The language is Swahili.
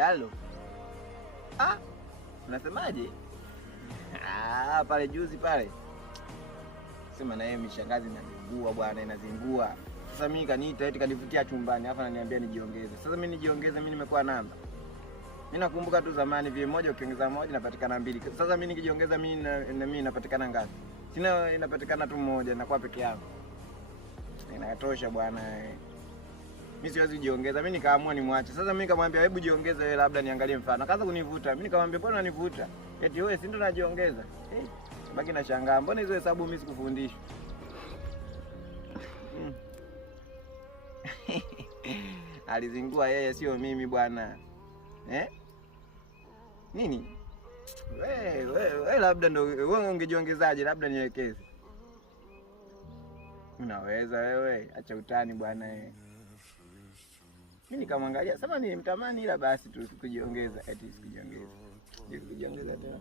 Halo. Unasemaje? Pale juzi pale. Sema na yeye mishangazi inazingua bwana, inazingua. Sasa mimi kaniita eti kanivutia chumbani, hapa ananiambia nijiongeze. Sasa mimi nijiongeze, mimi nimekuwa namba. Mimi nakumbuka tu zamani vile moja ukiongeza moja inapatikana mbili. Sasa mimi nikijiongeza mimi inapatikana ngapi? Sina, inapatikana tu moja, nakuwa peke yangu. Inatosha bwana. Mimi siwezi kujiongeza, mimi nikaamua nimwache. Sasa mimi nikamwambia hebu jiongeze wewe, labda niangalie mfano. Akaanza kunivuta. Mimi nikamwambia mbona unanivuta? Eti wewe si ndo unajiongeza? Baki na shangaa. Mbona hizo hesabu mimi sikufundishwa? Alizingua yeye, sio mimi bwana. Nini? Wewe labda ndo wewe ungejiongezaje, labda nielekeze. Unaweza wewe, acha utani bwana wewe. Mimi nikamwangalia, sema ni mtamani ila basi tu sikujiongeza, eti sikujiongeza. Sikujiongeza tena.